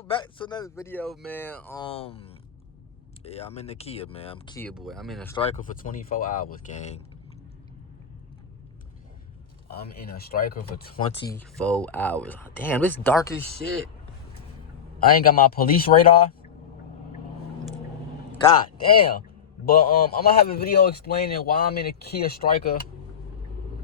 welcome back to another video, man. Yeah, I'm in the Kia, man. I'm Kia boy. I'm in a striker for 24 hours, gang. I'm in a striker for 24 hours. Damn, it's dark as shit. I ain't got my police radar. God damn. But I'm gonna have a video explaining why I'm in a Kia striker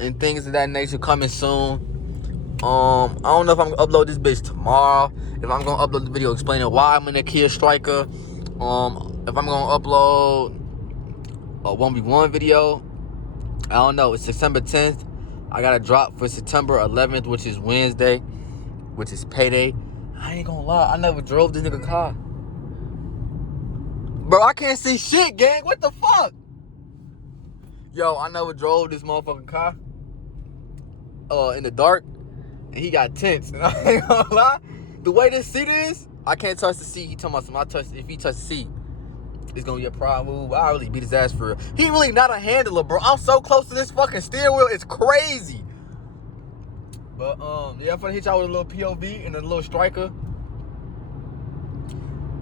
and things of that nature coming soon. I don't know if I'm gonna upload this bitch tomorrow. If I'm gonna upload the video explaining why I'm in a Kia striker. If I'm gonna upload a 1v1 video, I don't know. It's September 10th. I got a drop for September 11th, which is Wednesday, which is payday. I ain't gonna lie, I never drove this nigga car. Bro, I can't see shit, gang. What the fuck? Yo, I never drove this motherfucking car in the dark, and he got tints. And I ain't gonna lie, the way this seat is, I can't touch the seat. He talking about if he touch the seat, it's gonna be a problem move. I really beat his ass for real. He really not a handler, bro. I'm so close to this fucking steering wheel. It's crazy. But yeah, I'm gonna hit y'all with a little POV and a little striker.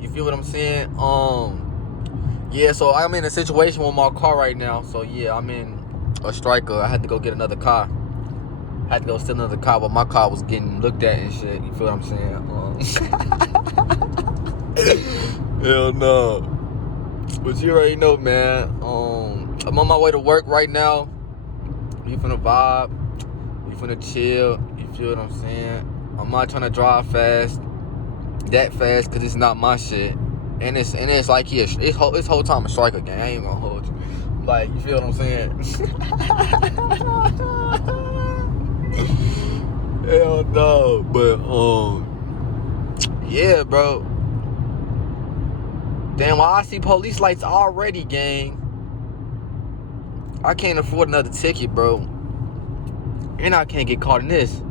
You feel what I'm saying? Yeah, so I'm in a situation with my car right now. So yeah, I'm in a striker. I had to go get another car. I had to go steal another car, but my car was getting looked at and shit. You feel what I'm saying? Hell no. But you already know, man. I'm on my way to work right now. We finna vibe. We finna chill. You feel what I'm saying? I'm not trying to drive fast, that fast, cause it's not my shit. And it's like this whole time a striker gang. I ain't gonna hold you. Like, you feel what I'm saying? Hell no. But yeah, bro. Damn, why I see police lights already, gang. I can't afford another ticket, bro. And I can't get caught in this.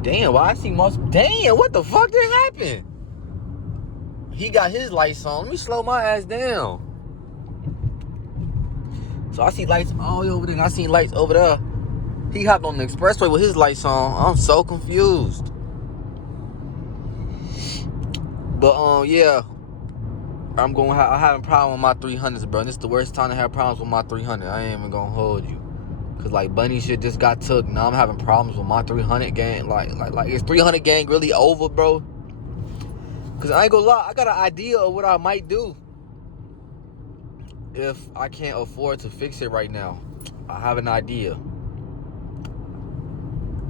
Damn, why I see most... Damn, what the fuck did happen? He got his lights on. Let me slow my ass down. So I see lights all over there, and I see lights over there. He hopped on the expressway with his lights on. I'm so confused. But, yeah. I'm having a problem with my 300s, bro. This is the worst time to have problems with my 300. I ain't even gonna hold you. Cause like bunny shit just got took. Now I'm having problems with my 300 gang. Like is 300 gang really over, bro? Cause I ain't gonna lie, I got an idea of what I might do if I can't afford to fix it right now. I have an idea.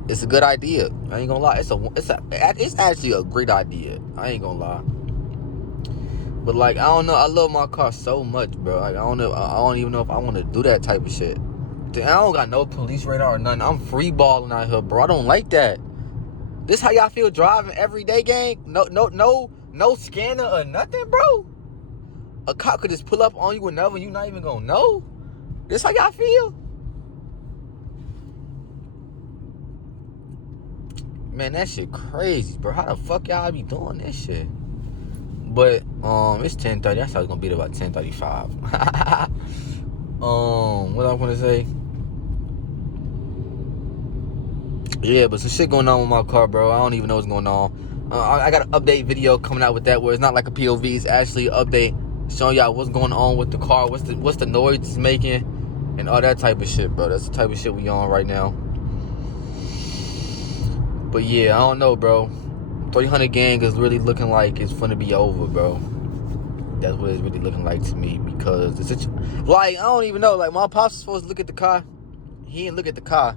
It's a good idea. I ain't gonna lie. It's actually a great idea. I ain't gonna lie. But like, I don't know. I love my car so much, bro. Like, I don't even know if I want to do that type of shit. I don't got no police radar or nothing. I'm free balling out here, bro. I don't like that. This how y'all feel driving every day, gang? No scanner or nothing, bro. A cop could just pull up on you whenever you not even gonna know. This how y'all feel? Man, that shit crazy, bro. How the fuck y'all be doing this shit? But it's 10:30. I thought it was gonna be there about 10:35. What I want to say? Yeah, but some shit going on with my car, bro. I don't even know what's going on. I got an update video coming out with that where it's not like a POV. It's actually an update showing y'all what's going on with the car, what's the noise it's making, and all that type of shit, bro. That's the type of shit we on right now. But yeah, I don't know, bro. 300 gang is really looking like it's finna be over, bro. That's what it's really looking like to me, because I don't even know. Like, my pops was supposed to look at the car. He didn't look at the car.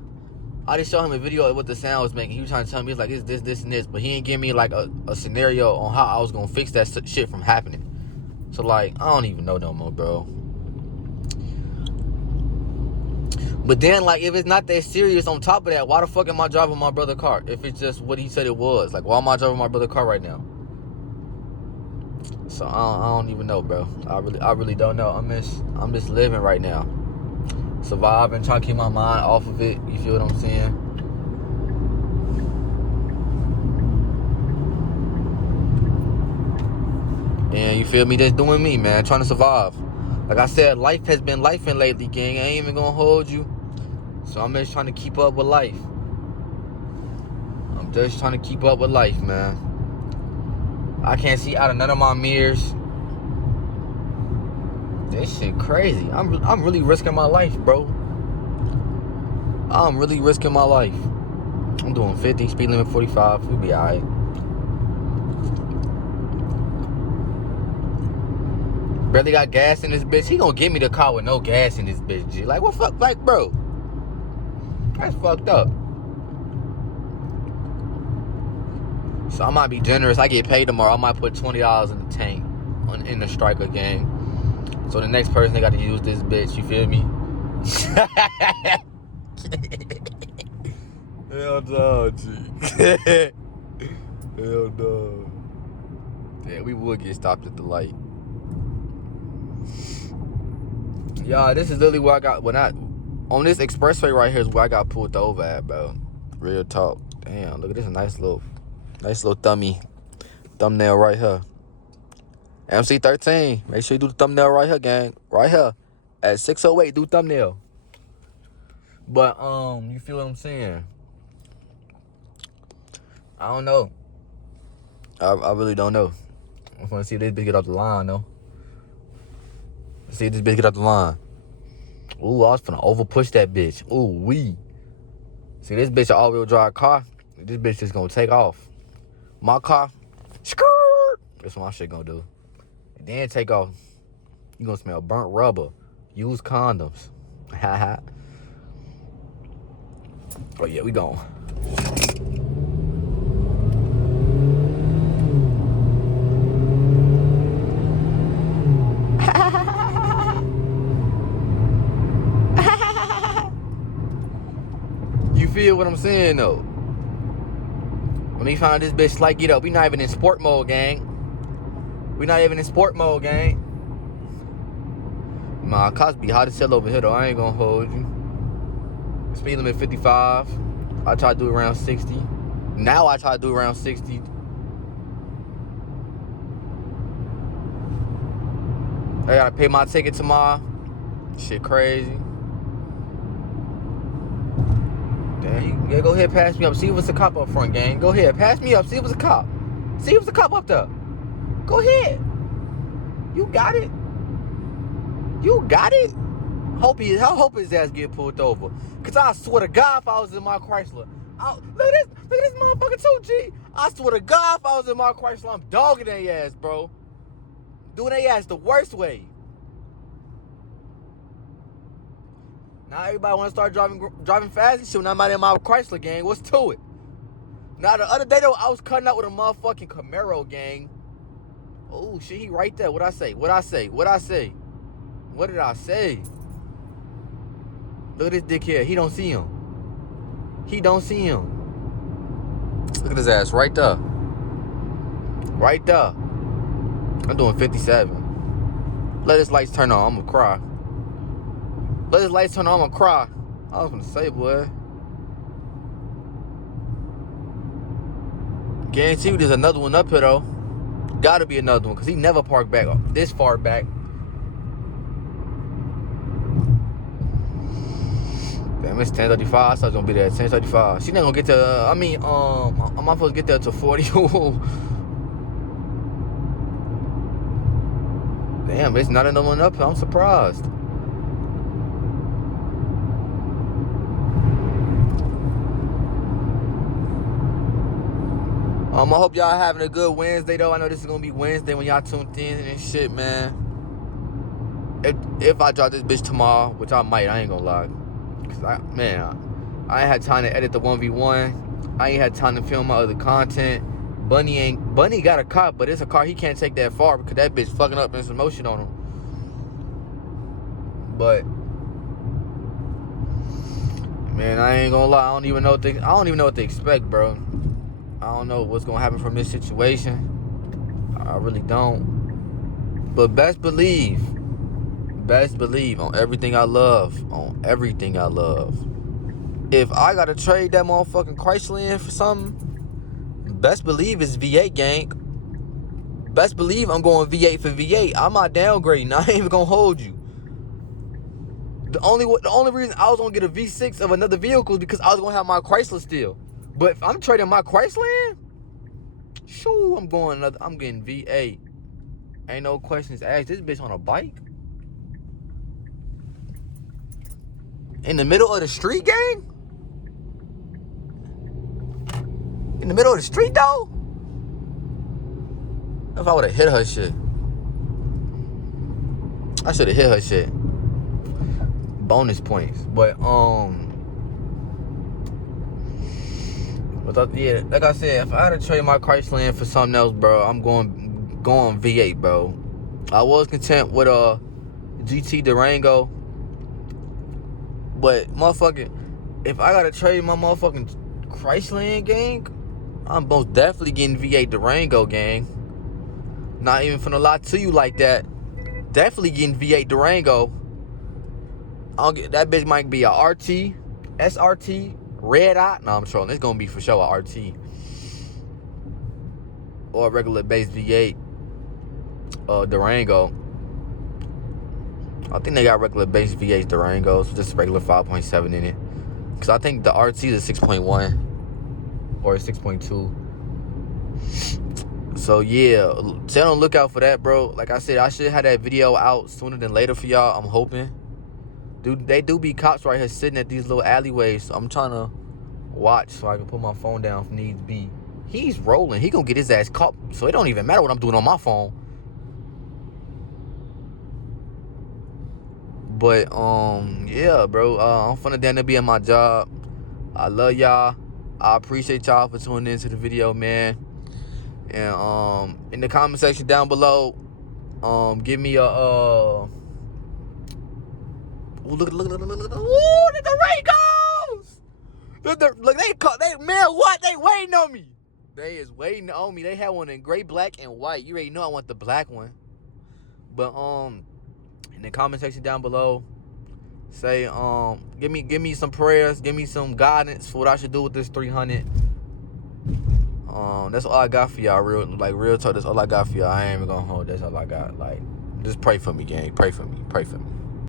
I just showed him a video of what the sound was making. He was trying to tell me, it's like, it's this, and this. But he didn't give me, like, a scenario on how I was going to fix that shit from happening. So, like, I don't even know no more, bro. But then, like, if it's not that serious on top of that, why the fuck am I driving my brother's car? If it's just what he said it was. Like, why am I driving my brother's car right now? So, I don't even know, bro. I really don't know. I'm just living right now. Surviving, trying to keep my mind off of it. You feel what I'm saying? And you feel me? Just doing me, man. Trying to survive. Like I said, life has been lifing lately, gang. I ain't even gonna hold you. So I'm just trying to keep up with life. I'm just trying to keep up with life, man. I can't see out of none of my mirrors. This shit crazy. I'm really risking my life, bro. I'm really risking my life. I'm doing 50, speed limit 45. We'll be alright. Barely got gas in this bitch. He gonna give me the car with no gas in this bitch, G. Like, what fuck? Like, bro. That's fucked up. So I might be generous. I get paid tomorrow. I might put $20 in the tank in the striker game. So the next person they got to use this bitch. You feel me? Hell no, G. Hell no. Yeah, we would get stopped at the light. Y'all, this is literally where I got on this expressway right here is where I got pulled over at, bro. Real talk. Damn, look at this nice little thumbnail right here. MC13. Make sure you do the thumbnail right here, gang. Right here. At 608, do thumbnail. But you feel what I'm saying? I don't know. I really don't know. I want to see if this bitch get off the line, though. See if this bitch get off the line. Ooh, I was finna over push that bitch. Ooh, wee. See, this bitch an all-wheel drive car. This bitch just gonna take off. My car, skirt. That's what my shit gonna do. And then take off. You gonna smell burnt rubber. Use condoms. Haha. Oh yeah, we gone. You feel what I'm saying though? When he find this bitch like get up, we not even in sport mode, gang. We not even in sport mode, gang. Nah, cops be hot as hell over here though. I ain't gonna hold you. Speed limit 55. I try to do around 60. Now I try to do around 60. I gotta pay my ticket tomorrow. Shit crazy. Damn, yeah, go ahead, pass me up. See if it's a cop up front, gang. Go ahead, pass me up. See if it's a cop. See if it's a cop up there. Go ahead. You got it. You got it. Hope his ass get pulled over. Cause I swear to God, if I was in my Chrysler, look at this motherfucker too, G. I swear to God, if I was in my Chrysler, I'm dogging their ass, bro. Doing their ass the worst way. Now everybody want to start driving fast and shit when I'm out in my Chrysler, gang. What's to it? Now the other day though, I was cutting out with a motherfucking Camaro, gang. Oh shit, he right there. What I say? What did I say? Look at this dickhead. He don't see him. Look at his ass right there. Right there. I'm doing 57. Let his lights turn on. I'm gonna cry. Let his lights turn on. I'm gonna cry. I was gonna say, boy. Guarantee you there's another one up here, though. Gotta be another one, because he never parked back this far back. Damn, it's 10:35. I thought it was gonna be there at 10:35. She not gonna get to, I'm not supposed to get there till 40. Damn, it's not another one up here. I'm surprised. I hope y'all having a good Wednesday, though. I know this is going to be Wednesday when y'all tuned in and shit, man. If I drop this bitch tomorrow, which I might, I ain't going to lie. Because, I ain't had time to edit the 1v1. I ain't had time to film my other content. Bunny got a car, but it's a car he can't take that far because that bitch fucking up in some motion on him. But, man, I ain't going to lie. I don't even know what to expect, bro. I don't know what's gonna happen from this situation. I really don't. But best believe on everything I love. If I gotta trade that motherfucking Chrysler in for something, best believe it's V8, gang. Best believe I'm going V8 for V8. I'm not downgrading. I ain't even gonna hold you. The only reason I was gonna get a V6 of another vehicle is because I was gonna have my Chrysler still. But if I'm trading my Chrysler in, Shoo, I'm getting V8. Ain't no questions asked. This bitch on a bike? In the middle of the street, gang? In the middle of the street, though? If I would've hit her shit. I should've hit her shit. Bonus points. But yeah, like I said, if I had to trade my Chrysler for something else, bro, I'm going V8, bro. I was content with a GT Durango, but motherfucking, if I gotta trade my motherfucking Chrysler gang, I'm most definitely getting V8 Durango, gang. Not even finna lie to you like that. Definitely getting V8 Durango. That bitch might be a RT, SRT, red eye. No, I'm trolling. It's gonna be for sure a RT or a regular base V8 Durango. I think they got regular base V8 Durangos, just regular 5.7 in it. Cause I think the RT is a 6.1 or a 6.2. So yeah, stay on the lookout for that, bro. Like I said, I should have that video out sooner than later for y'all. I'm hoping. Dude, they do be cops right here sitting at these little alleyways. So I'm trying to watch so I can put my phone down if needs be. He's rolling. He gonna get his ass caught. So it don't even matter what I'm doing on my phone. But yeah, bro. I'm finna down to be at my job. I love y'all. I appreciate y'all for tuning into the video, man. And in the comment section down below, give me a ooh, look, ooh, the Durangos! Look, man, what? They waiting on me. They is waiting on me. They had one in gray, black, and white. You already know I want the black one. But in the comment section down below, say give me some prayers, give me some guidance for what I should do with this 300. That's all I got for y'all. Real talk. That's all I got for y'all. I ain't even gonna hold. That's all I got. Like, just pray for me, gang. Pray for me.